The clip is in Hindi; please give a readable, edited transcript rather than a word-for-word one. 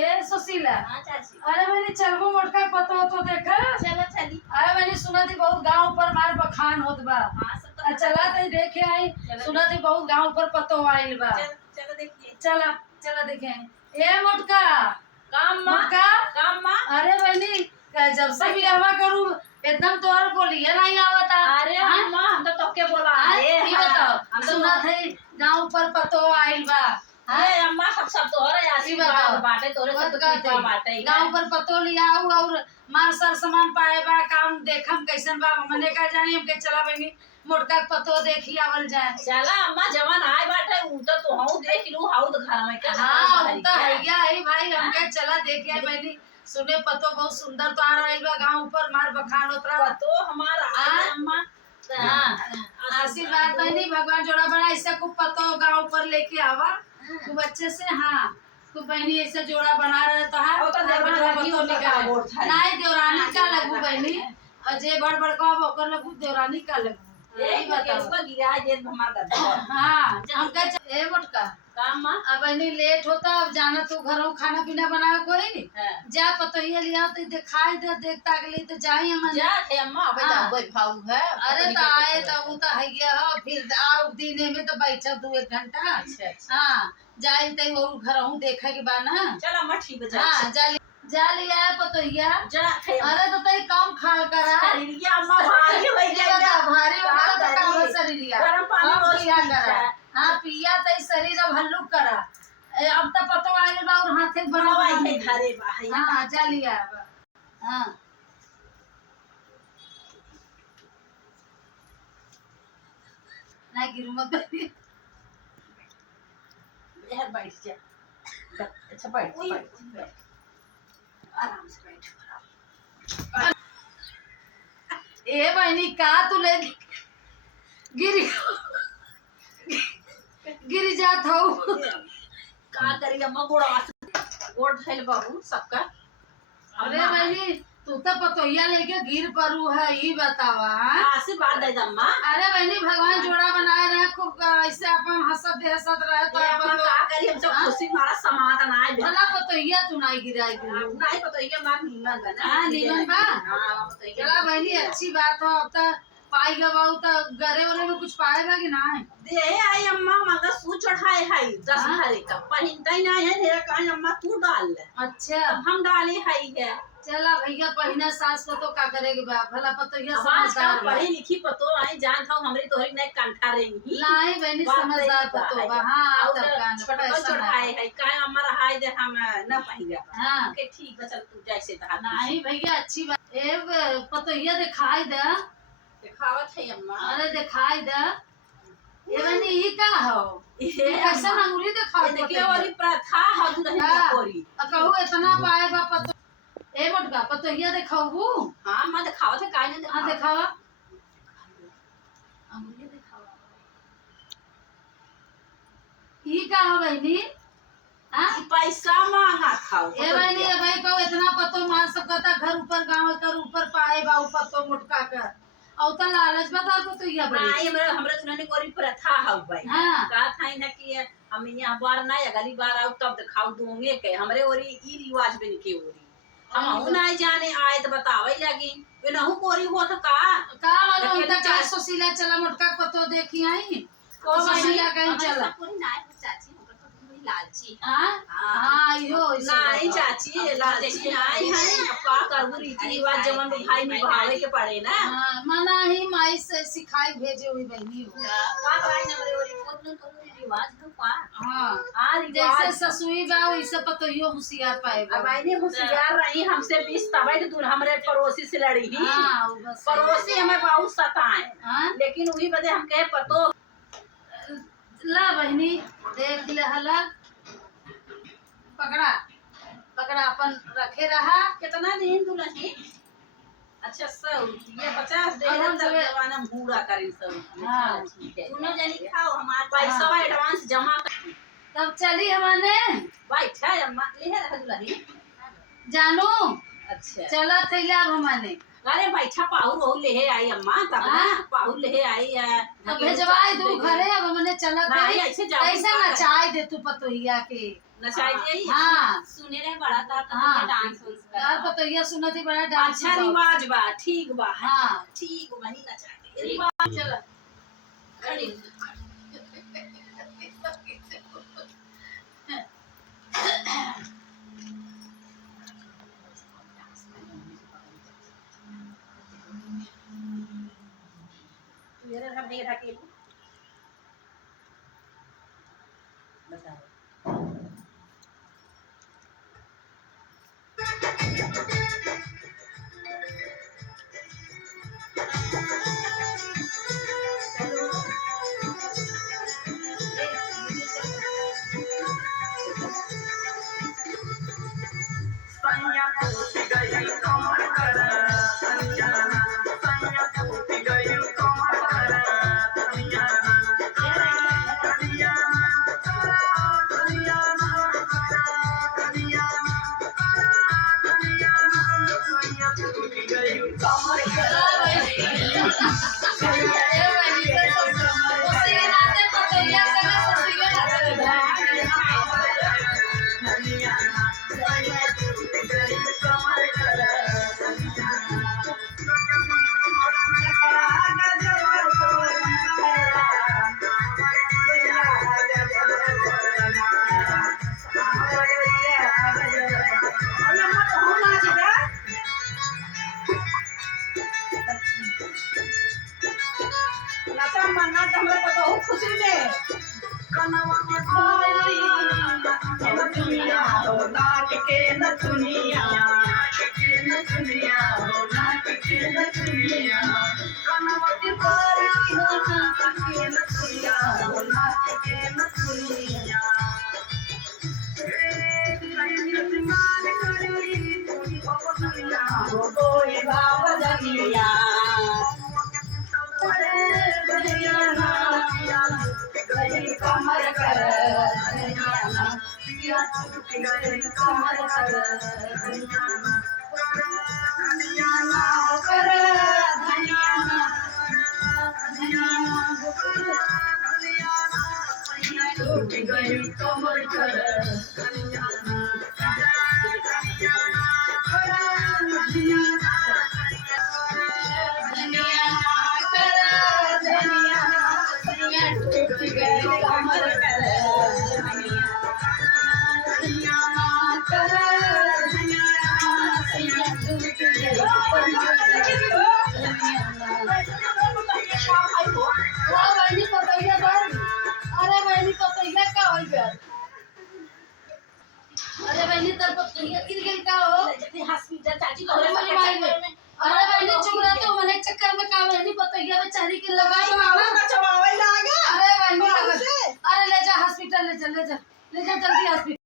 ए सुशीला। हाँ चाची। अरे मैंने चलबो मोटका पतो तो देखा। चलो चली। अरे मैंने सुना थी बहुत गांव पर मार बखान होत बा। हाँ सब तो चला तो देखे आई। सुना थी बहुत गांव पर पतो आइल बा। चलो देखिए। चला चला देखे। ए मोटका काम माँ। मोटका काम माँ। अरे बहनी जब से भी हवा करूँ एकदम तोहर बोलिए नहीं आवता। अरे अम्मा हम तो तोके बोला ये बताओ सुना थी गांव पर पतो आइल बा। अरे अम्मा सब तो हो रहा है बताओ बाटे तोरे सब तो बाटे गांव पर पतो लिया और मार सर सामान पाए बा काम देखम कैसन बा मने का जानी हमके चला बनी मोटका पतो देखी आवल जाए। चला अम्मा जवान आए बाटे उ तो हाउ देख लू हाउ तो घर में का। हां उ तो हैया है भाई हमके चला देख आई बनी सुने पतो बहुत सुंदर तो आ रहा बा गांव पर मार बखान उतरा पतो हमारा अम्मा। हां आशीर्वाद बनी भगवान जोड़ा बना ऐसे खूब पतो गांव पर लेके आवा खूब अच्छे से। हाँ तो बहनी ऐसे जोड़ा बना रहे तो है नहीं देवरानी का लगू बहनी अजय बड़ बड़का ओकर लगू देवरानी का लगू यही बताओ। हाँ हमका ए मोटका काम माँ। अब बहनी लेट होता अब जाना तू घरों खाना पीना बनावे कोई जा पतोहिया लिया तो दिखाई दे देखता अगली तो जाई हम जा थे अम्मा अबे तो कोई भाव है। अरे तो आए तो वो तो हैया हो फिर आओ दिने में तो बैठा 2-1 घंटा। अच्छा हाँ जाई तई और घरहू देखे के बा ना। चल अम्मा ठीक है। हाँ जा लिया पतोहिया जा थे। अरे तो तई कम खाल करा शरीरिया अम्मा भारी हो गई भारी वाला तो काम शरीरिया गरम पानी कम रोज पिया पीता करा। है। हाँ पिया तई शरीर अब हल्लुक करा अब तो पतो आइल बा और हाथे बनवाई बनवाई है घरे भाई। हाँ जा लिया हाँ नहीं गिरू मत यार बैठ जा। अच्छा बैठ आराम से बैठ। ए बहनी का तू ले गिरी गिरी जात हो का करी अम्मा गोड़ फैल बाबू सबका। अरे बहनी तू तो पतोहिया लेके गिर परू है ये बतावा। आशीर्वाद दे अम्मा। अरे बहनी भगवान जोड़ा बनाए रहे खूब ऐसे अपन हंसत हंसत रहे तो अम्मा का करी हम सब खुशी मारा समाधान आए भला पतोहिया तू नहीं गिराई नहीं पता ये मार नीमन बना। हाँ नीमन बा। हां चला बहनी अच्छी बात हो अब तो पाई गवाऊ तो गरे वरे में कुछ पाएगा कि ना दे आई अम्मा मगर सू चढ़ाए है 10 भरे का पहिनता ही नहीं है ढेर का अम्मा तू डाल ले। अच्छा हम डाले है चला भैया पहिना सास को तो का करेगी बा भला पतोहिया समझदार पढ़ी लिखी पतो आई जान था हमरे तोहरी नहीं कंठा रेंगी नहीं बहनी समझदार पतो बा। हां और छोटा चढ़ाए है का अम्मा रहाय दे हम न पहिया। हां के ठीक बा चल तू जैसे था। नहीं भैया अच्छी बात ए पतोहिया दिखाई दे दिखावत है अम्मा। अरे दिखाई दे ये बहनी ही का हो ये कैसा अंगूरी दिखा दे देखिए और प्रथा हद नहीं कोरी कहू इतना पाए बा पतो ए मोटका पतोहिया दिखाऊ। हां मैं दिखावत है काहे नहीं हां दिखावा अंगूरी दिखावा ई का हो बहनी। हां पैसा मांगा खाओ ए बहनी ए भाई को इतना पतो मार सकता घर ऊपर गांव कर ऊपर पाए बा पतो मोटका कर औ त लालच बता पतोहिया बड़ी नहीं हमरे सुनने कोरी प्रथा हौ भाई। हां का था ना कि हम यहाँ बार ना अगली बार आओ तब दिखाऊ दूंगे के हमरे ओरी ई रिवाज बन के ओरी हम नहीं जाने आए तो बतावे लगी वे नहु कोरी हो तो का मालूम त का सुशीला चला मोटका पतो देखी आई को सुशीला कहीं चला कोरी नहीं चाची हमरे तो थोड़ी लालची। हां हां यो नहीं चाची लालची नहीं है का करबू रीति रिवाज जवन भाई निभावे के पड़े ना। हां मना ही माई से सिखाई भेजे हुई बहनी हो का कराई हमरे ओरी कोन तो रिवाज हो का। हां आ जैसे ससुई बा वैसे पतोहियो होशियार पाए अब आईने होशियार रही हमसे 20 तबे तो दूर हमरे पड़ोसी से लड़ी ही। हां बस पड़ोसी हमें बहुत सताए। हां लेकिन वही बदे हम कहे पतो ला बहनी देख ले हला पकड़ा पकड़ा अपन रखे रहा कितना दिन दुलही। अच्छा 100 रुपये 50 दे हम जवाना पूरा करी 100 रुपये। हां ठीक है दोनों जनी खाओ हमार पैसा एडवांस जमा कर तब चली हमने बैठा अम्मा ले है दुलही जानू। अच्छा चला थैला हमने अरे बैठा पाहुर हो ले आई अम्मा तब ना पाहुर ले आई अब भेजवाई दू घरे अब हमने चला नहीं ऐसे जाओ कैसे ना चाय दे तू पतोहिया के नचाई यही हाँ सुने रहे बड़ा था तो हाँ। डांस वांस यार करा। पतैया सुनत ही बड़ा डांस अच्छा रिवाज बा ठीक बा हाँ ठीक वही नचाई रिवाज चल खड़ी मेरे घर में ढके बताओ खुशी में नाच के न दुनिया कनवती पर नाच के न दुनिया कोई बाबा जगिया कमर कर कमर कमर कर अरे बहनी तर पतैया गिर गई का हो हॉस्पिटल चाची अरे मेरी माई में अरे बहनी चुप रह तो मने चक्कर में का बहनी पतैया बेचारी के लगा चवावे